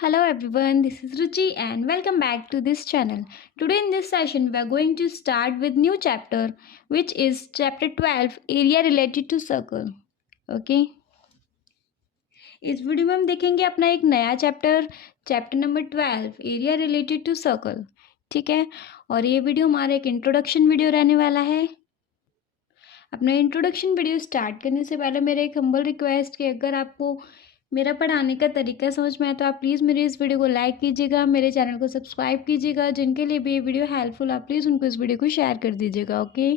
Hello everyone, this is Ruchi and welcome back to this channel. Today in this session we are going to start with new chapter which is chapter 12 area related to circle. Okay. इस video में हम देखेंगे अपना एक नया chapter number 12 area related to circle. ठीक है. और ये वीडियो हमारा एक इंट्रोडक्शन वीडियो रहने वाला है. अपना इंट्रोडक्शन वीडियो स्टार्ट करने से पहले मेरा एक हम्बल रिक्वेस्ट कि अगर आपको मेरा पढ़ाने का तरीका समझ में आए तो आप प्लीज़ मेरे इस वीडियो को लाइक कीजिएगा, मेरे चैनल को सब्सक्राइब कीजिएगा. जिनके लिए भी ये वीडियो हेल्पफुल आप प्लीज़ उनको इस वीडियो को शेयर कर दीजिएगा. ओके,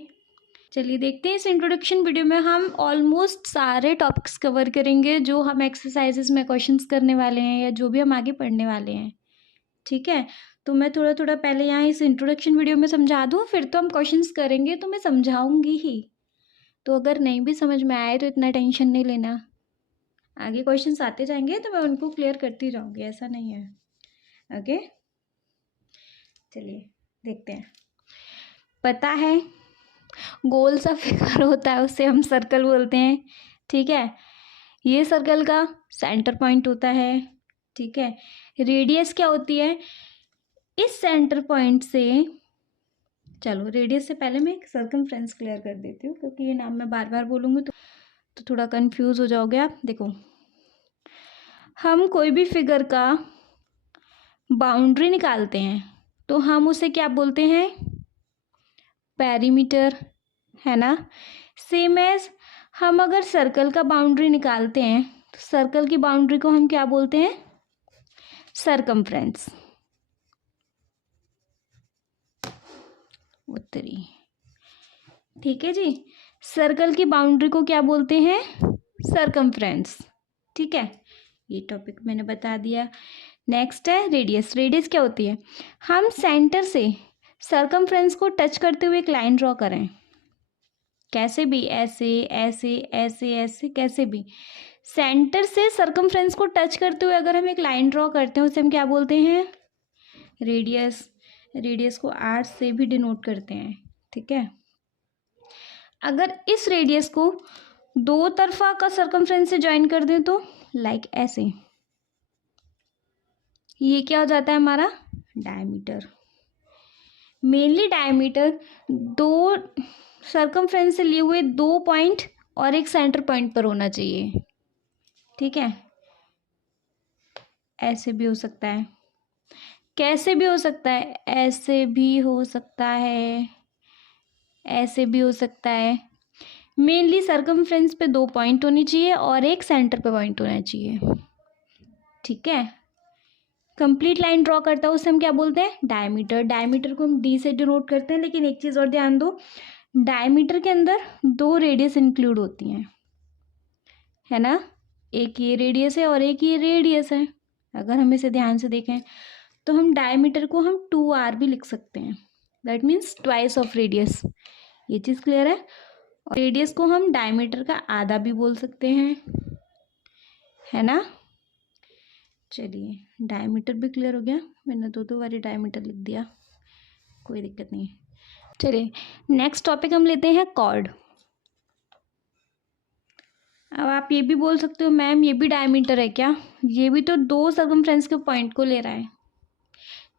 चलिए देखते हैं. इस इंट्रोडक्शन वीडियो में हम ऑलमोस्ट सारे टॉपिक्स कवर करेंगे जो हम एक्सरसाइजेस में क्वेश्चंस करने वाले हैं या जो भी हम आगे पढ़ने वाले हैं. ठीक है. तो मैं थोड़ा थोड़ा पहले यहाँ इस इंट्रोडक्शन वीडियो में समझा दूँ, फिर तो हम क्वेश्चंस करेंगे तो मैं समझाऊंगी ही. तो अगर नहीं भी समझ में आए तो इतना टेंशन नहीं लेना, आगे क्वेश्चंस आते जाएंगे तो मैं उनको क्लियर करती रहूँगी, ऐसा नहीं है. ओके, चलिए देखते हैं. पता है गोल सा फिगर होता है उसे हम सर्कल बोलते हैं. ठीक है. ये सर्कल का सेंटर पॉइंट होता है. ठीक है. रेडियस क्या होती है इस सेंटर पॉइंट से. चलो रेडियस से पहले मैं सर्कमफ्रेंस क्लियर कर देती हूँ क्योंकि ये नाम मैं बार बार बोलूँगी तो थोड़ा कंफ्यूज हो जाओगे आप. देखो, हम कोई भी फिगर का बाउंड्री निकालते हैं तो हम उसे क्या बोलते हैं, पेरीमीटर, है ना. सेम एज हम अगर सर्कल का बाउंड्री निकालते हैं तो सर्कल की बाउंड्री को हम क्या बोलते हैं, सर्कमफ्रेंस. उत्तरी. ठीक है जी. सर्कल की बाउंड्री को क्या बोलते हैं, सर्कमफ्रेंस. ठीक है, ये टॉपिक मैंने बता दिया. नेक्स्ट है रेडियस. रेडियस क्या होती है, हम सेंटर से सर्कमफ्रेंस को टच करते हुए एक लाइन ड्रॉ करें, कैसे भी, ऐसे ऐसे ऐसे ऐसे, कैसे भी. सेंटर से सर्कमफ्रेंस को टच करते हुए अगर हम एक लाइन ड्रॉ करते हैं उसे हम क्या बोलते हैं, रेडियस. रेडियस को आर से भी डिनोट करते हैं. ठीक है. अगर इस रेडियस को दो तरफा का सर्कमफ्रेंस से ज्वाइन कर दें तो लाइक ऐसे, ये क्या हो जाता है हमारा डायमीटर. मेनली डायमीटर दो सर्कमफ्रेंस से लिए हुए दो पॉइंट और एक सेंटर पॉइंट पर होना चाहिए. ठीक है. ऐसे भी हो सकता है, कैसे भी हो सकता है, ऐसे भी हो सकता है, ऐसे भी हो सकता है. मेनली सर्कमफ्रेंस पे दो पॉइंट होनी चाहिए और एक सेंटर पे पॉइंट होना चाहिए. ठीक है. कंप्लीट लाइन ड्रॉ करता है उसे हम क्या बोलते हैं, डायमीटर. डायमीटर को हम डी से डिनोट करते हैं. लेकिन एक चीज़ और ध्यान दो, डायमीटर के अंदर दो रेडियस इंक्लूड होती हैं, है ना. एक ये रेडियस है और एक ये रेडियस है. अगर हम इसे ध्यान से देखें तो हम डायमीटर को हम 2r भी लिख सकते हैं. That means twice of radius. ये चीज़ क्लियर है. और रेडियस को हम डायमीटर का आधा भी बोल सकते हैं, है ना. चलिए, डायमीटर भी क्लियर हो गया. मैंने दो बार डायमीटर लिख दिया, कोई दिक्कत नहीं. चलिए नेक्स्ट टॉपिक हम लेते हैं कॉर्ड. अब आप ये भी बोल सकते हो मैम ये भी डायमीटर है क्या, ये भी तो दो सर्कमफ्रेंस के पॉइंट को ले रहा है.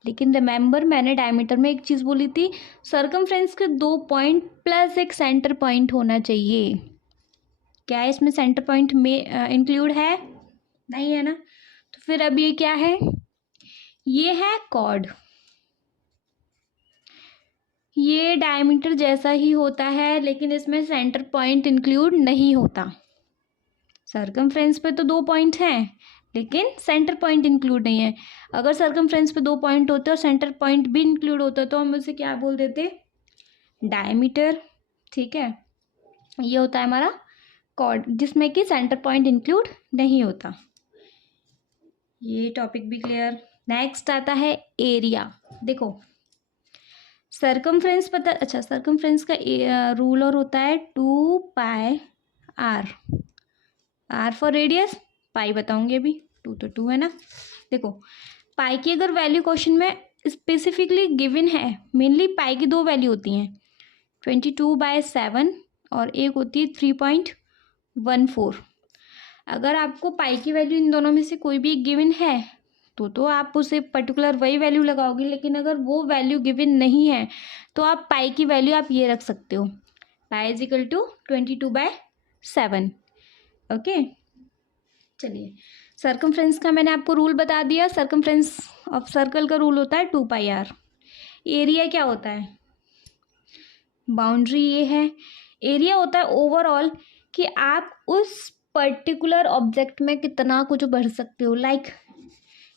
लेकिन रिमेंबर मैंने डायमीटर में एक चीज़ बोली थी, सर्कमफ्रेंस के दो पॉइंट प्लस एक सेंटर पॉइंट होना चाहिए. क्या है इसमें सेंटर पॉइंट में इंक्लूड है, नहीं है ना. तो फिर अब ये क्या है, ये है कॉर्ड. ये डायमीटर जैसा ही होता है लेकिन इसमें सेंटर पॉइंट इंक्लूड नहीं होता. सर्कमफ्रेंस पे तो दो पॉइंट हैं लेकिन सेंटर पॉइंट इंक्लूड नहीं है. अगर सर्कमफ्रेंस पे दो पॉइंट होते और सेंटर पॉइंट भी इंक्लूड होता तो हम उसे क्या बोल देते, डायमीटर. ठीक है. ये होता है हमारा कॉर्ड जिसमें कि सेंटर पॉइंट इंक्लूड नहीं होता. ये टॉपिक भी क्लियर. नेक्स्ट आता है एरिया. देखो सर्कमफ्रेंस पता, अच्छा सर्कमफ्रेंस का रूल और होता है 2πr. आर फॉर रेडियस, पाई बताऊंगी अभी. 2 तो 2 है ना. देखो पाई की अगर वैल्यू क्वेश्चन में स्पेसिफिकली गिवन है, मेनली पाई की दो वैल्यू होती हैं 22/7 और एक होती है 3.14. अगर आपको पाई की वैल्यू इन दोनों में से कोई भी गिवन है तो आप उसे पर्टिकुलर वही वैल्यू लगाओगे, लेकिन अगर वो वैल्यू गिवन नहीं है तो आप पाई की वैल्यू आप ये रख सकते हो, pi is equal to 22/7। Okay, चलिए सर्कमफ्रेंस का मैंने आपको रूल बता दिया। सर्कमफ्रेंस ऑफ सर्कल का रूल होता है 2πr। एरिया क्या होता है, बाउंड्री ये है, एरिया होता है ओवरऑल कि आप उस पर्टिकुलर ऑब्जेक्ट में कितना कुछ भर सकते हो। लाइक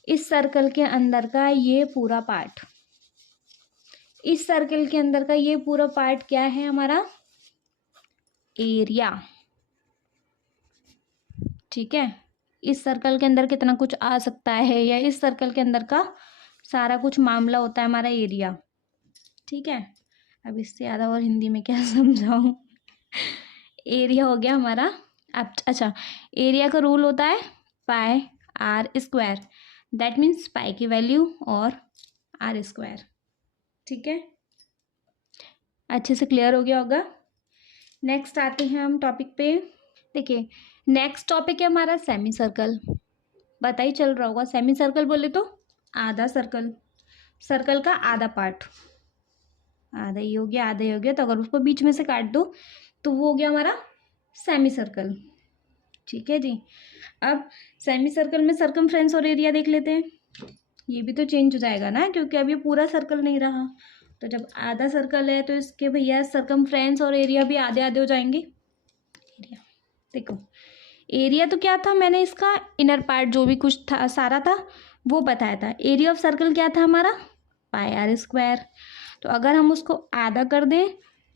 इस सर्कल के अंदर का ये पूरा पार्ट, इस सर्कल के अंदर का ये पूरा पार्ट क्या है हमारा, एरिया। ठीक है, इस सर्कल के अंदर कितना कुछ आ सकता है, या इस सर्कल के अंदर का सारा कुछ मामला होता है हमारा एरिया। ठीक है, अब इससे ज़्यादा और हिंदी में क्या समझाऊं। एरिया हो गया हमारा। अब अच्छा, एरिया का रूल होता है pi are square, that means pi की वैल्यू और आर स्क्वायर। ठीक है, अच्छे से क्लियर हो गया होगा। नेक्स्ट आते हैं हम टॉपिक पे। देखिए नेक्स्ट टॉपिक है हमारा सेमी सर्कल। पता ही चल रहा होगा, सेमी सर्कल बोले तो आधा सर्कल, सर्कल का आधा पार्ट, आधा ही हो गया, आधा ही हो गया, तो अगर उसको बीच में से काट दो तो वो हो गया हमारा सेमी सर्कल। ठीक है जी, अब सेमी सर्कल में सर्कमफ्रेंस और एरिया देख लेते हैं। ये भी तो चेंज हो जाएगा ना, क्योंकि अब ये पूरा सर्कल नहीं रहा। तो जब आधा सर्कल है तो इसके भैया सर्कमफ्रेंस और एरिया भी आधे आधे हो जाएंगे। एरिया देखो, एरिया तो क्या था, मैंने इसका इनर पार्ट जो भी कुछ था सारा था वो बताया था। एरिया ऑफ सर्कल क्या था हमारा, पाई आर स्क्वायर। तो अगर हम उसको आधा कर दें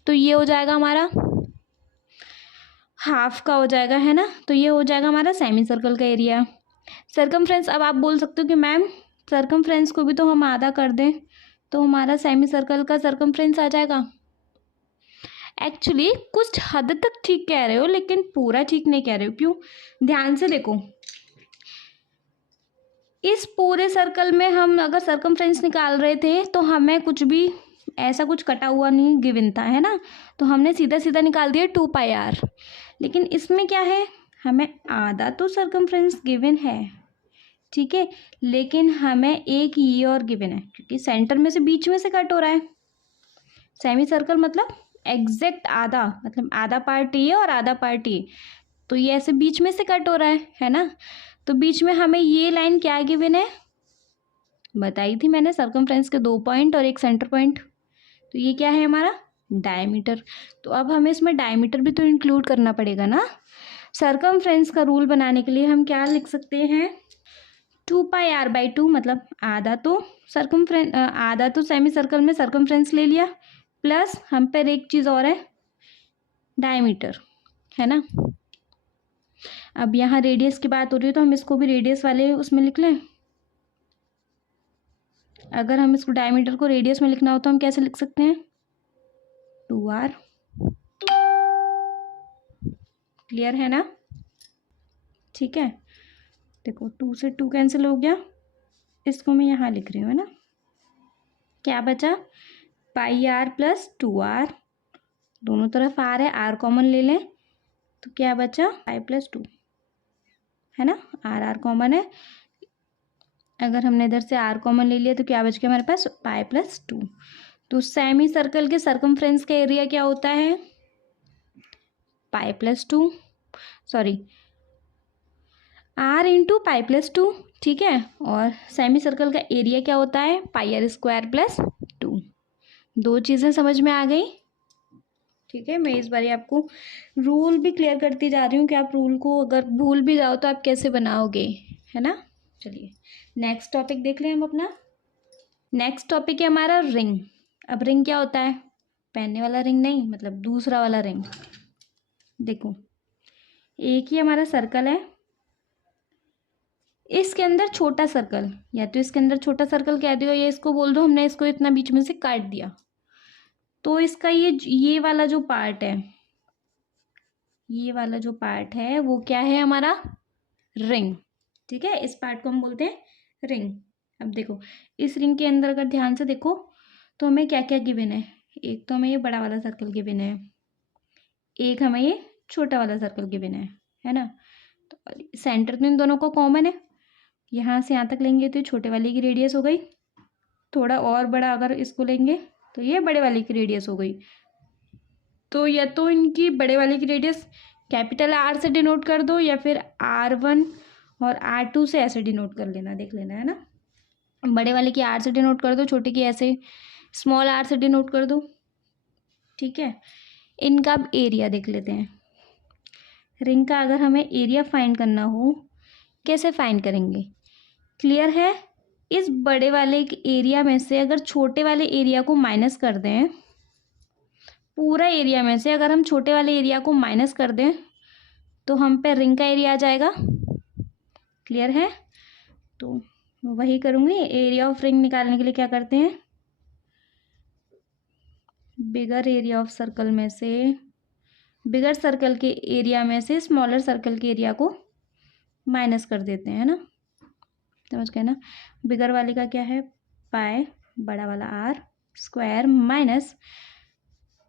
तो ये हो जाएगा हमारा हाफ का हो जाएगा, है ना। तो ये हो जाएगा हमारा सेमी सर्कल का एरिया। सर्कमफ्रेंस, अब आप बोल सकते हो कि मैम सर्कमफ्रेंस को भी तो हम आधा कर दें तो हमारा सेमी सर्कल का सर्कमफ्रेंस आ जाएगा। एक्चुअली कुछ हद तक ठीक कह रहे हो, लेकिन पूरा ठीक नहीं कह रहे हो। क्यों, ध्यान से देखो, इस पूरे सर्कल में हम अगर सर्कमफ्रेंस निकाल रहे थे तो हमें कुछ भी ऐसा कुछ कटा हुआ नहीं गिवन था, है ना। तो हमने सीधा सीधा निकाल दिया 2πr। लेकिन इसमें क्या है, हमें आधा तो सर्कमफ्रेंस गिवन है, ठीक है, लेकिन हमें एक ये और गिवन है, क्योंकि सेंटर में से बीच में से कट हो रहा है। सेमी सर्कल मतलब एग्जैक्ट आधा, मतलब आधा पार्ट ये और आधा पार्ट ये, तो ये ऐसे बीच में से कट हो रहा है ना। तो बीच में हमें ये लाइन क्या गिवन है, बताई थी मैंने, सर्कमफ्रेंस के 2 पॉइंट और एक सेंटर पॉइंट। तो ये क्या है हमारा डायमीटर। तो अब हमें इसमें डायमीटर भी तो इंक्लूड करना पड़ेगा ना। सर्कमफ्रेंस का रूल बनाने के लिए हम क्या लिख सकते हैं, 2πr/2, मतलब आधा तो सर्कमफ्रेंस, आधा तो सेमी सर्कल में सर्कमफ्रेंस ले लिया, प्लस हम पर एक चीज़ और है डायमीटर, है ना। अब यहाँ रेडियस की बात हो रही है तो हम इसको भी रेडियस वाले उसमें लिख लें। अगर हम इसको डायमीटर को रेडियस में लिखना हो तो हम कैसे लिख सकते हैं, 2r। क्लियर है ना, ठीक है। देखो 2 से 2 कैंसिल हो गया, इसको मैं यहाँ लिख रही हूँ, है ना। क्या बचा, πr + 2r, दोनों तरफ r है, r कॉमन ले लें तो क्या बचा, पाई + 2, है ना। r कॉमन है, अगर हमने इधर से r कॉमन ले लिया तो क्या बच गया हमारे पास, पाई + 2। तो सेमी सर्कल के सर्कमफ्रेंस का एरिया क्या होता है, पाई + 2, सॉरी r × पाई + 2, ठीक है। और सेमी सर्कल का एरिया क्या होता है, πr² + 2। दो चीज़ें समझ में आ गई, ठीक है। मैं इस बार आपको रूल भी क्लियर करती जा रही हूँ कि आप रूल को अगर भूल भी जाओ तो आप कैसे बनाओगे, है ना। चलिए नेक्स्ट टॉपिक देख लें हम अपना। नेक्स्ट टॉपिक है हमारा रिंग। अब रिंग क्या होता है, पहनने वाला रिंग नहीं, मतलब दूसरा वाला रिंग। देखो एक ही हमारा सर्कल है, इसके अंदर छोटा सर्कल, या तो इसके अंदर छोटा सर्कल कह दो, या इसको बोल दो हमने इसको इतना बीच में से काट दिया, तो इसका ये वाला जो पार्ट है, ये वाला जो पार्ट है वो क्या है हमारा, रिंग, ठीक है। इस पार्ट को हम बोलते हैं रिंग। अब देखो इस रिंग के अंदर अगर ध्यान से देखो तो हमें क्या क्या गिवन है, एक तो हमें ये बड़ा वाला सर्कल गिवन है, एक हमें ये छोटा वाला सर्कल गिवन है ना। तो सेंटर तो इन दोनों को कॉमन है, यहाँ से यहाँ तक लेंगे तो ये छोटे वाले की रेडियस हो गई, थोड़ा और बड़ा अगर इसको लेंगे तो ये बड़े वाले की रेडियस हो गई। तो या तो इनकी बड़े वाले की रेडियस कैपिटल आर से डिनोट कर दो या फिर R1 और R2 से ऐसे डिनोट कर लेना, देख लेना है ना। बड़े वाले की आर से डिनोट कर दो, छोटे की ऐसे स्मॉल आर से डिनोट कर दो, ठीक है। इनका अब एरिया देख लेते हैं। रिंग का अगर हमें एरिया फाइंड करना हो, कैसे फाइंड करेंगे? क्लियर है? इस बड़े वाले के एरिया में से अगर छोटे वाले एरिया को माइनस कर दें, पूरा एरिया में से अगर हम छोटे वाले एरिया को माइनस कर दें तो हम पे रिंग का एरिया आ जाएगा। क्लियर है? तो वही करूँगी। एरिया ऑफ रिंग निकालने के लिए क्या करते हैं, बिगर एरिया ऑफ सर्कल में से, बिगर सर्कल के एरिया में से स्मॉलर सर्कल के एरिया को माइनस कर देते हैं ना। समझ गए ना। बिगर वाले का क्या है, पाई बड़ा वाला आर स्क्वायर माइनस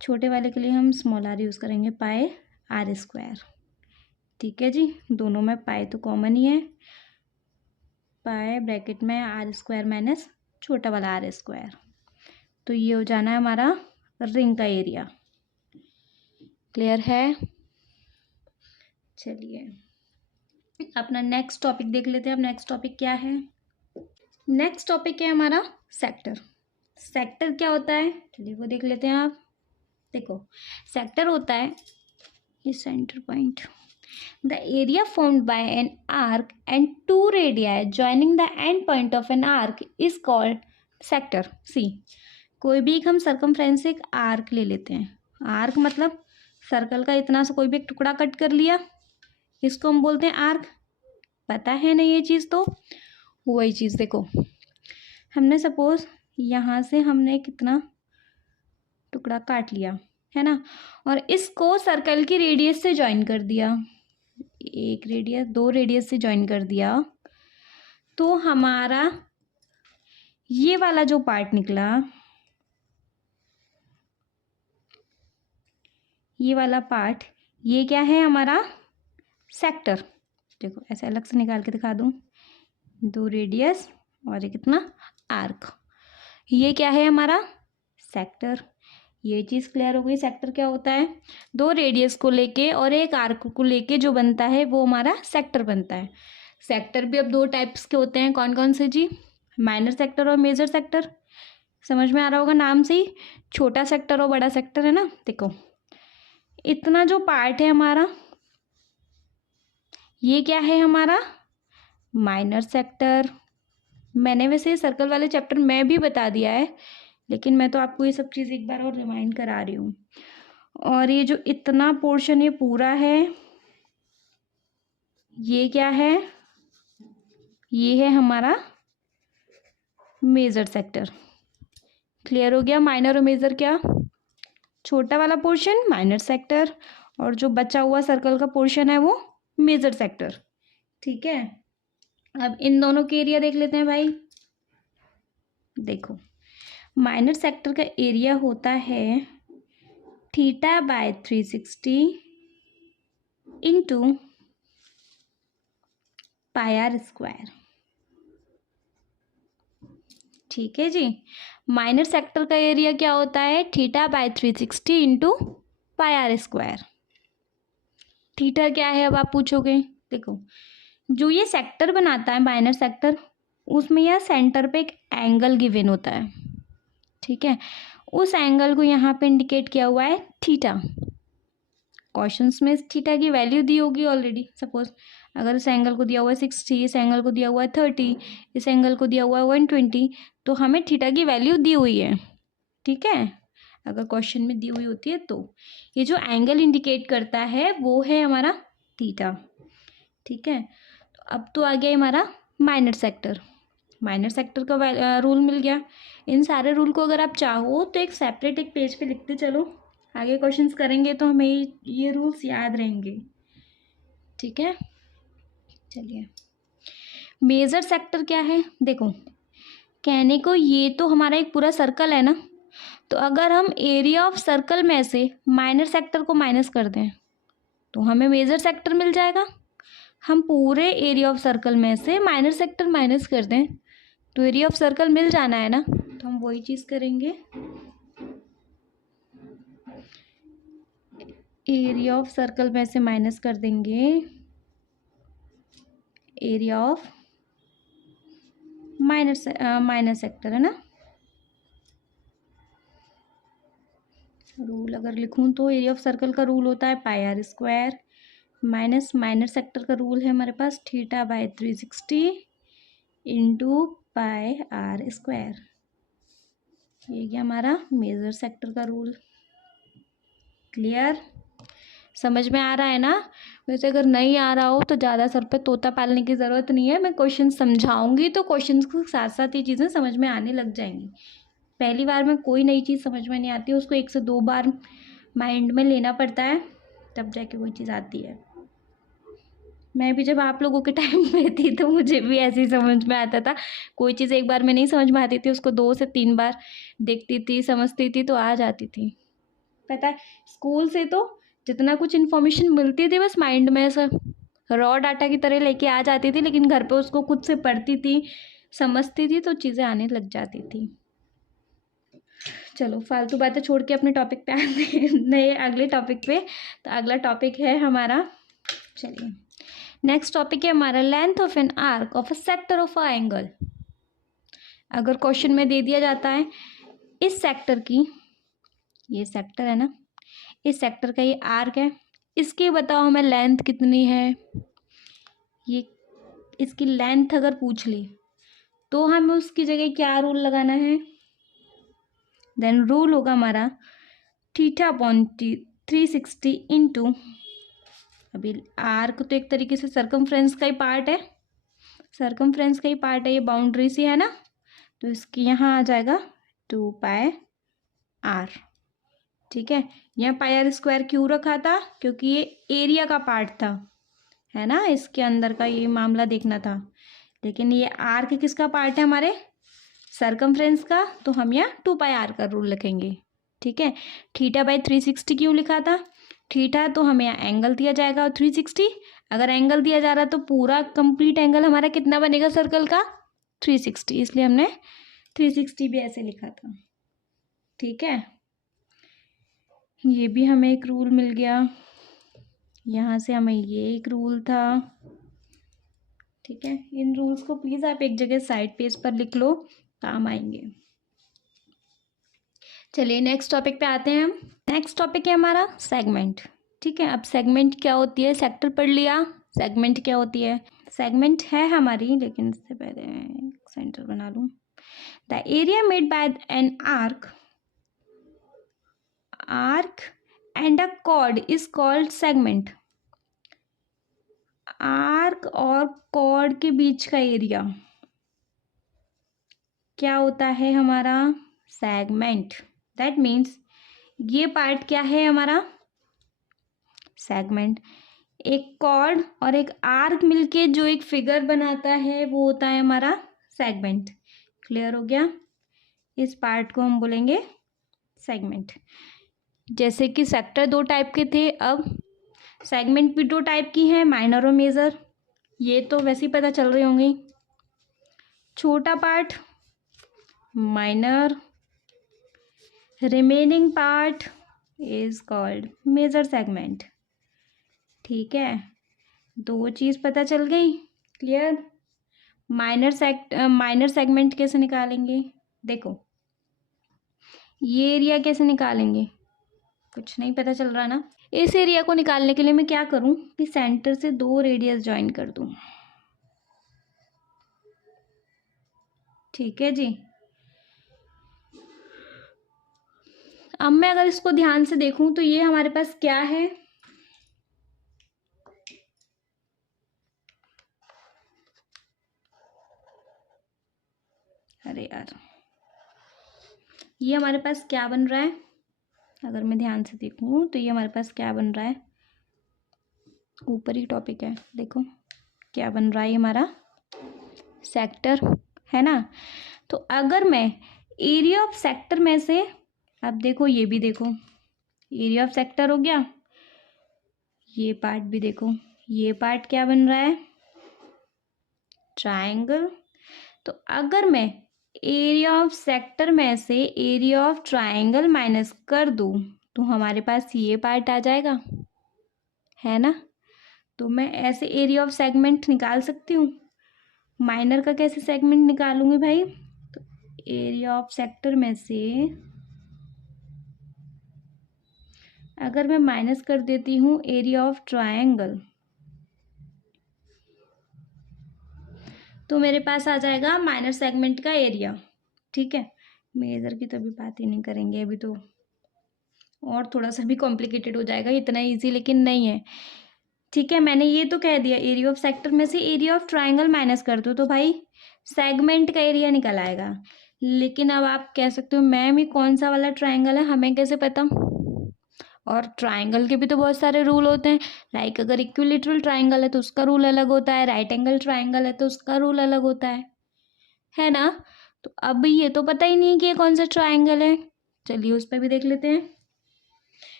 छोटे वाले के लिए हम स्मॉल आर यूज़ करेंगे, पाई आर स्क्वायर। ठीक है जी, दोनों में पाई तो कॉमन ही है, पाई ब्रैकेट में आर स्क्वायर माइनस छोटा वाला आर स्क्वायर। तो ये हो जाना है हमारा रिंग का एरिया। क्लियर है? चलिए अपना नेक्स्ट टॉपिक देख लेते हैं। अब नेक्स्ट टॉपिक क्या है? नेक्स्ट टॉपिक है हमारा सेक्टर। सेक्टर क्या होता है, चलिए वो देख लेते हैं। आप देखो, सेक्टर होता है इस centre point, the area formed by an arc and two radii joining the end point of an arc is called sector. See, कोई भी एक हम सर्कमफ्रेंस से एक आर्क ले लेते हैं। आर्क मतलब सर्कल का इतना सा कोई भी एक टुकड़ा कट कर लिया, इसको हम बोलते हैं आर्क। पता है ना ये चीज़? तो वही चीज़ देखो, हमने सपोज यहाँ से हमने कितना टुकड़ा काट लिया है ना, और इसको सर्कल की रेडियस से ज्वाइन कर दिया, एक रेडियस दो रेडियस से ज्वाइन कर दिया, तो हमारा ये वाला जो पार्ट निकला, ये वाला पार्ट, ये क्या है हमारा सेक्टर। देखो ऐसे अलग से निकाल के दिखा दूँ, दो रेडियस और ये कितना आर्क, ये क्या है हमारा सेक्टर। ये चीज़ क्लियर हो गई। सेक्टर क्या होता है, दो रेडियस को लेके और एक आर्क को लेके जो बनता है वो हमारा सेक्टर बनता है। सेक्टर भी अब दो टाइप्स के होते हैं, कौन कौन से जी? माइनर सेक्टर और मेजर सेक्टर। समझ में आ रहा होगा नाम से ही, छोटा सेक्टर और बड़ा सेक्टर है ना। देखो इतना जो पार्ट है हमारा, ये क्या है हमारा माइनर सेक्टर। मैंने वैसे सर्कल वाले चैप्टर में भी बता दिया है, लेकिन मैं तो आपको ये सब चीज़ एक बार और रिमाइंड करा रही हूँ। और ये जो इतना पोर्शन ये पूरा है, ये क्या है, ये है हमारा मेजर सेक्टर। क्लियर हो गया? माइनर और मेजर क्या, छोटा वाला पोर्शन माइनर सेक्टर, और जो बचा हुआ सर्कल का पोर्शन है वो मेजर सेक्टर। ठीक है, अब इन दोनों के एरिया देख लेते हैं भाई। देखो माइनर सेक्टर का एरिया होता है θ/360 इंटू पाई आर स्क्वायर। ठीक है जी, माइनर सेक्टर का एरिया क्या होता है, θ/360 into pi are square. Theta क्या है अब आप पूछोगे, देखो जो ये सेक्टर बनाता है माइनर सेक्टर, उसमें यह सेंटर पे एक एंगल गिवन होता है। ठीक है, उस एंगल को यहाँ पे इंडिकेट किया हुआ है थीटा। क्वेश्चंस में इस थीटा की वैल्यू दी होगी ऑलरेडी। सपोज अगर इस एंगल को दिया हुआ है 60, इस एंगल को दिया हुआ है 30, इस एंगल को दिया हुआ है 120, तो हमें थीटा की वैल्यू दी हुई है। ठीक है, अगर क्वेश्चन में दी हुई होती है तो ये जो एंगल इंडिकेट करता है वो है हमारा थीटा। ठीक है, तो अब तो आ गया हमारा माइनर सेक्टर। माइनर सेक्टर का रूल मिल गया। इन सारे रूल को अगर आप चाहो तो एक सेपरेट एक पेज पे लिखते चलो, आगे क्वेश्चंस करेंगे तो हमें ये रूल्स याद रहेंगे। ठीक है, चलिए मेजर सेक्टर क्या है, देखो कहने को ये तो हमारा एक पूरा सर्कल है ना, तो अगर हम एरिया ऑफ सर्कल में से माइनर सेक्टर को माइनस कर दें तो हमें मेजर सेक्टर मिल जाएगा। हम पूरे एरिया ऑफ सर्कल में से माइनर सेक्टर माइनस कर दें तो एरिया ऑफ सर्कल मिल जाना है ना, तो हम वही चीज़ करेंगे। एरिया ऑफ सर्कल में से माइनस कर देंगे एरिया ऑफ माइनर सेक्टर, है ना। रूल अगर लिखूं तो एरिया ऑफ सर्कल का रूल होता है pi are square minus minor sector का रूल है हमारे पास theta by 360 into pi are square. ये क्या हमारा मेजर सेक्टर का रूल। क्लियर, समझ में आ रहा है ना। वैसे अगर नहीं आ रहा हो तो ज़्यादा सर पे तोता पालने की ज़रूरत नहीं है, मैं क्वेश्चन समझाऊंगी तो क्वेश्चन के साथ साथ ये चीज़ें समझ में आने लग जाएंगी। पहली बार में कोई नई चीज़ समझ में नहीं आती, उसको 1 से 2 बार माइंड में लेना पड़ता है, तब जाके कोई चीज़ आती है। मैं भी जब आप लोगों के टाइम में थी तो मुझे भी ऐसे ही समझ में आता था। कोई चीज़ एक बार में नहीं समझ में आती थी, उसको 2 से 3 बार देखती थी, समझती थी तो आ जाती थी। पता है स्कूल से तो जितना कुछ इन्फॉर्मेशन मिलती थी बस माइंड में ऐसा रॉ डाटा की तरह लेके आ जाती थी, लेकिन घर पे उसको खुद से पढ़ती थी, समझती थी तो चीज़ें आने लग जाती थी। चलो फालतू बातें छोड़ के अपने टॉपिक पे आते नए अगले टॉपिक पे। तो अगला टॉपिक है हमारा, चलिए नेक्स्ट टॉपिक है हमारा length of an arc of a sector of a angle. अगर क्वेश्चन में दे दिया जाता है इस सेक्टर की, ये सेक्टर है ना, इस सेक्टर का ये आर्क है, इसकी बताओ हमें लेंथ कितनी है। ये इसकी लेंथ अगर पूछ ली तो हमें उसकी जगह क्या रूल लगाना है। देन रूल होगा हमारा थीटा अपॉन 360 इंटू, अभी आर्क तो एक तरीके से सर्कमफ्रेंस का ही पार्ट है, सर्कमफ्रेंस का ही पार्ट है, ये बाउंड्री सी है ना, तो इसकी यहाँ आ जाएगा 2 पाई आर। ठीक है, यहाँ पाई आर स्क्वायर क्यों रखा था, क्योंकि ये एरिया का पार्ट था, है ना, इसके अंदर का ये मामला देखना था। लेकिन ये आर्क किसका पार्ट है, हमारे सर्कमफ्रेंस का, तो हम यहाँ 2 पाई आर का रूल लिखेंगे। ठीक है, थीटा बाई 360 क्यों लिखा था, थीटा तो हमें यहाँ एंगल दिया जाएगा और 360 अगर एंगल दिया जा रहा तो पूरा कंप्लीट एंगल हमारा कितना बनेगा सर्कल का 360, इसलिए हमने 360 भी ऐसे लिखा था। ठीक है, ये भी हमें एक रूल मिल गया, यहाँ से हमें ये एक रूल था। ठीक है, इन रूल्स को प्लीज़ आप एक जगह साइड पेज पर लिख लो, काम आएंगे। चलिए नेक्स्ट टॉपिक पे आते हैं हम। नेक्स्ट टॉपिक है हमारा सेगमेंट। ठीक है, अब सेगमेंट क्या होती है, सेक्टर पढ़ लिया, सेगमेंट क्या होती है। सेगमेंट है हमारी, लेकिन इससे पहले सेंटर बना लूँ। The area made by an arc and a cord is called segment. Arc और कॉर्ड के बीच का एरिया क्या होता है हमारा, सेगमेंट। दैट मीन्स ये पार्ट क्या है हमारा, सेगमेंट। एक कॉर्ड और एक आर्क मिलके जो एक फिगर बनाता है वो होता है हमारा सेगमेंट। क्लियर हो गया, इस पार्ट को हम बोलेंगे सेगमेंट। जैसे कि सेक्टर 2 टाइप के थे, अब सेगमेंट भी 2 टाइप की हैं, माइनर और मेजर। ये तो वैसे ही पता चल रही होंगी। छोटा part minor, remaining part is called major segment. ठीक है, 2 चीज़ पता चल गई। क्लियर, माइनर सेगमेंट कैसे निकालेंगे, देखो ये एरिया कैसे निकालेंगे, कुछ नहीं पता चल रहा ना। इस एरिया को निकालने के लिए मैं क्या करूं कि सेंटर से 2 रेडियस ज्वाइन कर दूं। ठीक है जी, अब मैं अगर इसको ध्यान से देखूं तो ये हमारे पास क्या है, अरे यार ये हमारे पास क्या बन रहा है, अगर मैं ध्यान से देखूं तो ये हमारे पास क्या बन रहा है, ऊपर ही टॉपिक है, देखो क्या बन रहा है हमारा सेक्टर, है ना। तो अगर मैं एरिया ऑफ सेक्टर में से, अब देखो ये भी देखो एरिया ऑफ सेक्टर हो गया, ये पार्ट भी देखो ये पार्ट क्या बन रहा है, ट्राइंगल। तो अगर मैं एरिया ऑफ सेक्टर में से एरिया ऑफ ट्राइंगल माइनस कर दूं तो हमारे पास ये पार्ट आ जाएगा, है ना। तो मैं ऐसे एरिया ऑफ सेगमेंट निकाल सकती हूँ। माइनर का कैसे सेगमेंट निकालूंगी भाई, तो एरिया ऑफ सेक्टर में से अगर मैं माइनस कर देती हूँ एरिया ऑफ ट्रायंगल तो मेरे पास आ जाएगा माइनर सेगमेंट का एरिया। ठीक है, मेजर की तो अभी बात ही नहीं करेंगे, अभी तो और थोड़ा सा भी कॉम्प्लिकेटेड हो जाएगा, इतना इजी लेकिन नहीं है। ठीक है, मैंने ये तो कह दिया एरिया ऑफ सेक्टर में से एरिया ऑफ ट्रायंगल माइनस कर दो तो भाई सेगमेंट का एरिया निकल आएगा। लेकिन अब आप कह सकते हो मैम ये कौन सा वाला ट्रायंगल है, हमें कैसे पता। और ट्रायंगल के भी तो बहुत सारे रूल होते हैं, लाइक अगर इक्विलेटरल ट्रायंगल है तो उसका रूल अलग होता है, राइट एंगल ट्रायंगल है तो उसका रूल अलग होता है ना। तो अब ये तो पता ही नहीं है कि ये कौन सा ट्रायंगल है, चलिए उस पर भी देख लेते हैं।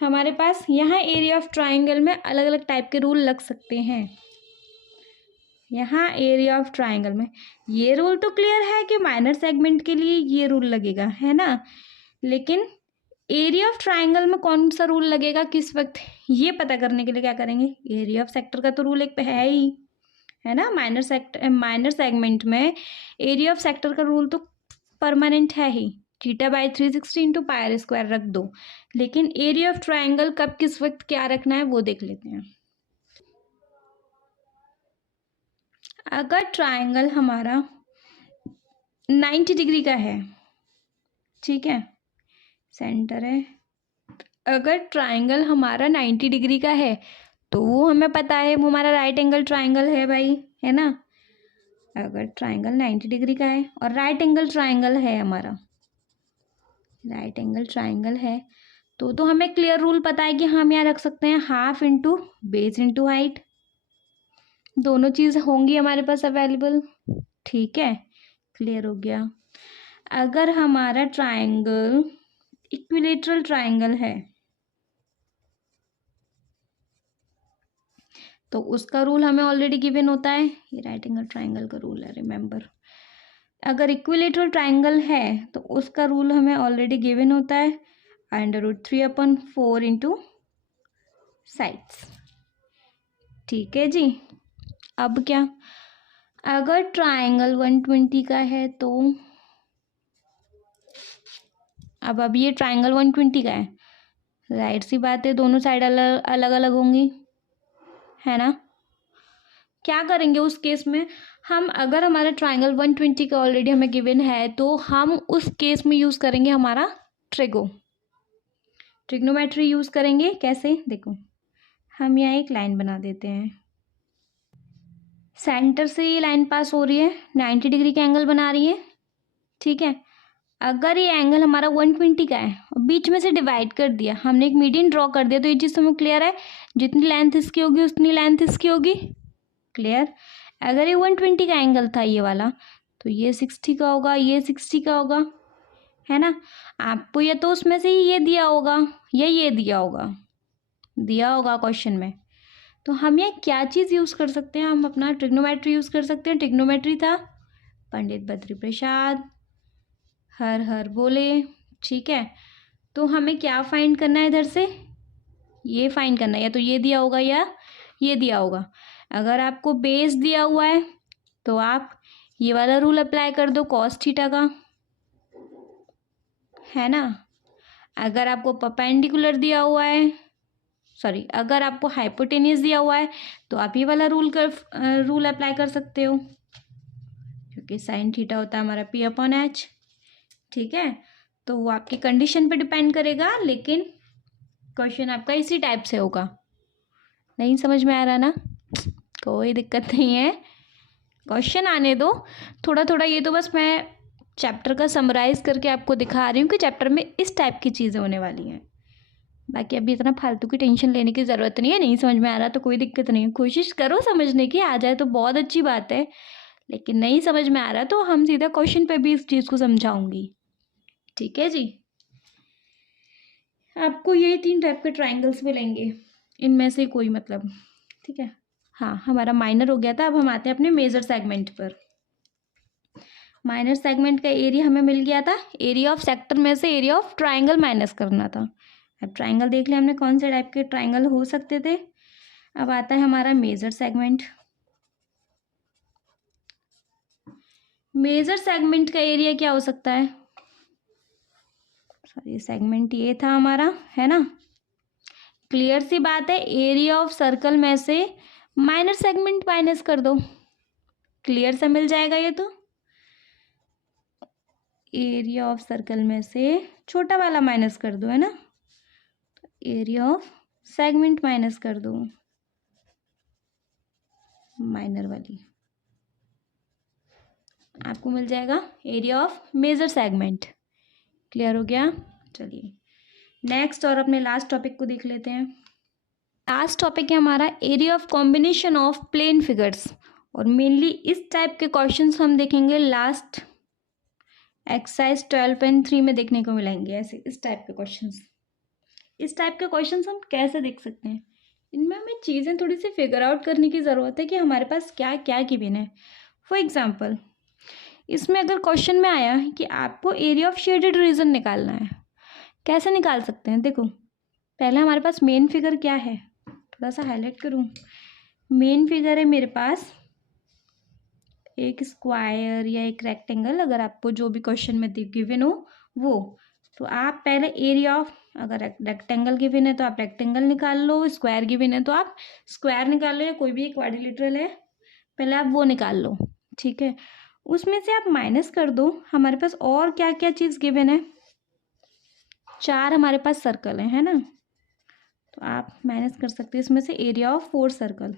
हमारे पास यहाँ एरिया ऑफ ट्रायंगल में अलग अलग टाइप के रूल लग सकते हैं। यहाँ एरिया ऑफ ट्रायंगल में ये रूल तो क्लियर है कि माइनर सेगमेंट के लिए ये रूल लगेगा, है ना। लेकिन एरिया ऑफ ट्रायंगल में कौन सा रूल लगेगा किस वक्त, ये पता करने के लिए क्या करेंगे, एरिया ऑफ सेक्टर का तो रूल एक पे है ही, है ना। माइनर सेगमेंट में एरिया ऑफ सेक्टर का रूल तो परमानेंट है ही, θ/360 इंटू पायर स्क्वायर रख दो। लेकिन एरिया ऑफ ट्रायंगल कब किस वक्त क्या रखना है वो देख लेते हैं। अगर ट्रायंगल हमारा 90 डिग्री का है, ठीक है, सेंटर है, अगर ट्रायंगल हमारा 90 डिग्री का है तो वो हमें पता है वो हमारा राइट एंगल ट्रायंगल है भाई, है ना। अगर ट्रायंगल 90 डिग्री का है और राइट एंगल ट्रायंगल है हमारा, राइट एंगल ट्रायंगल है तो हमें क्लियर रूल पता है कि हम यहाँ रख सकते हैं half into base into height, दोनों चीज़ होंगी हमारे पास अवेलेबल। ठीक है, क्लियर हो गया। अगर हमारा ट्रायंगल इक्विलेटरल ट्रायंगल है तो उसका रूल हमें ऑलरेडी गिवन होता है, ये राइट एंगल ट्रायंगल का रूल है, रिमेंबर। अगर इक्विलेटरल ट्रायंगल है तो उसका रूल हमें ऑलरेडी गिवन होता है, √3/4 इंटू साइड्स। ठीक है जी। अब क्या, अगर ट्रायंगल 120 का है तो अब ये ट्रायंगल 120 का है, राइट सी बात है, दोनों साइड अलग अलग होंगी, है ना। क्या करेंगे उस केस में हम, अगर हमारा ट्रायंगल 120 का ऑलरेडी हमें गिवन है तो हम उस केस में यूज़ करेंगे हमारा ट्रिग्नोमेट्री यूज़ करेंगे। कैसे, देखो हम यहाँ एक लाइन बना देते हैं, सेंटर से ये लाइन पास हो रही है, 90 डिग्री का एंगल बना रही है। ठीक है, अगर ये एंगल हमारा 120 का है और बीच में से डिवाइड कर दिया, हमने एक मीडियन ड्रॉ कर दिया, तो ये चीज़ हमें क्लियर है, जितनी लेंथ इसकी होगी उतनी लेंथ इसकी होगी, क्लियर। अगर ये 120 का एंगल था ये वाला तो ये 60 का होगा, ये 60 का होगा, है ना। आपको या तो उसमें से ही ये दिया होगा या ये दिया होगा क्वेश्चन में। तो हम ये क्या चीज़ यूज़ कर सकते हैं, हम अपना ट्रिग्नोमेट्री यूज़ कर सकते हैं। ट्रिग्नोमेट्री था पंडित बद्री प्रसाद, हर हर बोले। ठीक है, तो हमें क्या फाइंड करना है, इधर से ये फाइंड करना है, या तो ये दिया होगा या ये दिया होगा। अगर आपको बेस दिया हुआ है तो आप ये वाला रूल अप्लाई कर दो cos थीटा का, है ना। अगर आपको परपेंडिकुलर दिया हुआ है, सॉरी, अगर आपको हाइपोटेनियस दिया हुआ है तो आप ये वाला रूल अप्लाई कर सकते हो, क्योंकि साइन थीटा होता है हमारा P/H। ठीक है, तो वो आपकी कंडीशन पे डिपेंड करेगा, लेकिन क्वेश्चन आपका इसी टाइप से होगा। नहीं समझ में आ रहा ना, कोई दिक्कत नहीं है, क्वेश्चन आने दो थोड़ा थोड़ा। ये तो बस मैं चैप्टर का समराइज करके आपको दिखा रही हूँ कि चैप्टर में इस टाइप की चीज़ें होने वाली हैं। बाकी अभी इतना फालतू की टेंशन लेने की ज़रूरत नहीं है, नहीं समझ में आ रहा तो कोई दिक्कत नहीं है, कोशिश करो समझने की, आ जाए तो बहुत अच्छी बात है, लेकिन नहीं समझ में आ रहा तो हम सीधा क्वेश्चन पे भी इस चीज़ को समझाऊंगी। ठीक है जी, आपको यही 3 टाइप के ट्राइंगल्स मिलेंगे, इनमें से कोई मतलब। ठीक है, हाँ, हमारा माइनर हो गया था। अब हम आते हैं अपने मेजर सेगमेंट पर। माइनर सेगमेंट का एरिया हमें मिल गया था। एरिया ऑफ सेक्टर में से एरिया ऑफ ट्राइंगल माइनस करना था। अब ट्राइंगल देख लिया हमने कौन से टाइप के ट्राइंगल हो सकते थे। अब आता है हमारा मेजर सेगमेंट। मेजर सेगमेंट का एरिया क्या हो सकता है? सॉरी, सेगमेंट ये था हमारा, है ना। क्लियर सी बात है, एरिया ऑफ सर्कल में से माइनर सेगमेंट माइनस कर दो, क्लियर सा मिल जाएगा ये तो। एरिया ऑफ सर्कल में से छोटा वाला माइनस कर दो, है ना। एरिया ऑफ सेगमेंट माइनस कर दो माइनर वाली, आपको मिल जाएगा area of major segment. Clear हो गया। चलिए नेक्स्ट और अपने लास्ट टॉपिक को देख लेते हैं। लास्ट टॉपिक है हमारा area of combination of plane figures, और मेनली इस टाइप के क्वेश्चंस हम देखेंगे लास्ट एक्सरसाइज 12.3 में देखने को मिलेंगे। ऐसे इस टाइप के क्वेश्चंस, इस टाइप के क्वेश्चंस हम कैसे देख सकते हैं, इनमें हमें चीज़ें थोड़ी सी फिगर आउट करने की ज़रूरत है कि हमारे पास क्या क्या गिवन है। फॉर एग्जांपल, इसमें अगर क्वेश्चन में आया है कि आपको एरिया ऑफ शेडेड रीजन निकालना है, कैसे निकाल सकते हैं? देखो, पहले हमारे पास मेन फिगर क्या है, थोड़ा सा हाईलाइट करूँ। मेन फिगर है मेरे पास एक स्क्वायर या एक रेक्टेंगल, अगर आपको जो भी क्वेश्चन में गिवन हो वो, तो आप पहले एरिया ऑफ, अगर रेक्टेंगल गिवन है तो आप रेक्टेंगल निकाल लो, स्क्वायर गिवन है तो आप स्क्वायर निकाल लो, या कोई भी क्वाड्रिलेटरल है पहले आप वो निकाल लो, ठीक है। उसमें से आप माइनस कर दो, हमारे पास और क्या क्या चीज़ गिवन है, 4 हमारे पास सर्कल है ना, तो आप माइनस कर सकते हैं इसमें से एरिया ऑफ 4 सर्कल,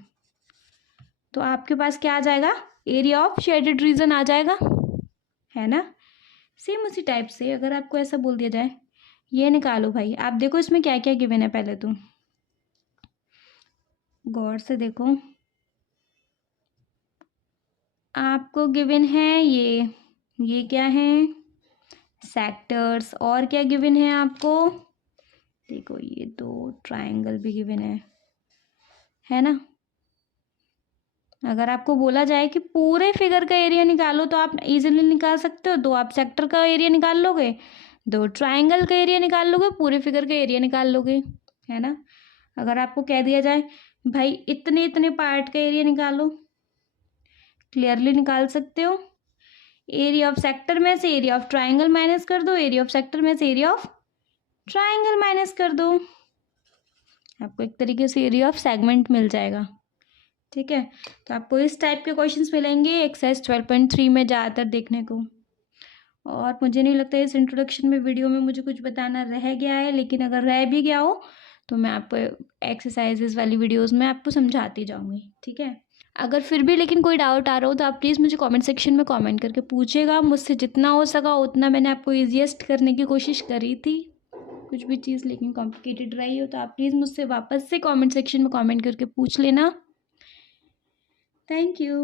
तो आपके पास क्या आ जाएगा, एरिया ऑफ शेडेड रीजन आ जाएगा, है ना। सेम उसी टाइप से अगर आपको ऐसा बोल दिया जाए ये निकालो भाई, आप देखो इसमें क्या क्या गिवन है, पहले तो गौर से देखो, आपको गिवन है ये क्या है, सेक्टर्स, और क्या गिवन है आपको, देखो ये 2 ट्राइंगल भी गिवन है ना। अगर आपको बोला जाए कि पूरे फिगर का एरिया निकालो तो आप इजीली निकाल सकते हो, 2 आप सेक्टर का एरिया निकाल लोगे, 2 ट्राइंगल का एरिया निकाल लोगे, पूरे फिगर का एरिया निकाल लोगे, है ना। अगर आपको कह दिया जाए भाई इतने इतने पार्ट का एरिया निकालो, क्लियरली निकाल सकते हो। एरिया ऑफ सेक्टर में से एरिया ऑफ ट्राइंगल माइनस कर दो, एरिया ऑफ सेक्टर में से एरिया ऑफ ट्राइंगल माइनस कर दो, आपको एक तरीके से एरिया ऑफ सेगमेंट मिल जाएगा, ठीक है। तो आपको इस टाइप के क्वेश्चंस मिलेंगे एक्सरसाइज 12.3 में ज़्यादातर देखने को। और मुझे नहीं लगता इस इंट्रोडक्शन में वीडियो में मुझे कुछ बताना रह गया है, लेकिन अगर रह भी गया हो तो मैं आपको एक्सरसाइजेस वाली वीडियोस में आपको समझाती जाऊंगी, ठीक है। अगर फिर भी लेकिन कोई डाउट आ रहा हो तो आप प्लीज़ मुझे कमेंट सेक्शन में कमेंट करके पूछिएगा, मुझसे जितना हो सका उतना मैंने आपको ईजीएस्ट करने की कोशिश करी थी। कुछ भी चीज़ लेकिन कॉम्प्लिकेटेड रही हो तो आप प्लीज़ मुझसे वापस से कमेंट सेक्शन में कमेंट करके पूछ लेना। Thank you.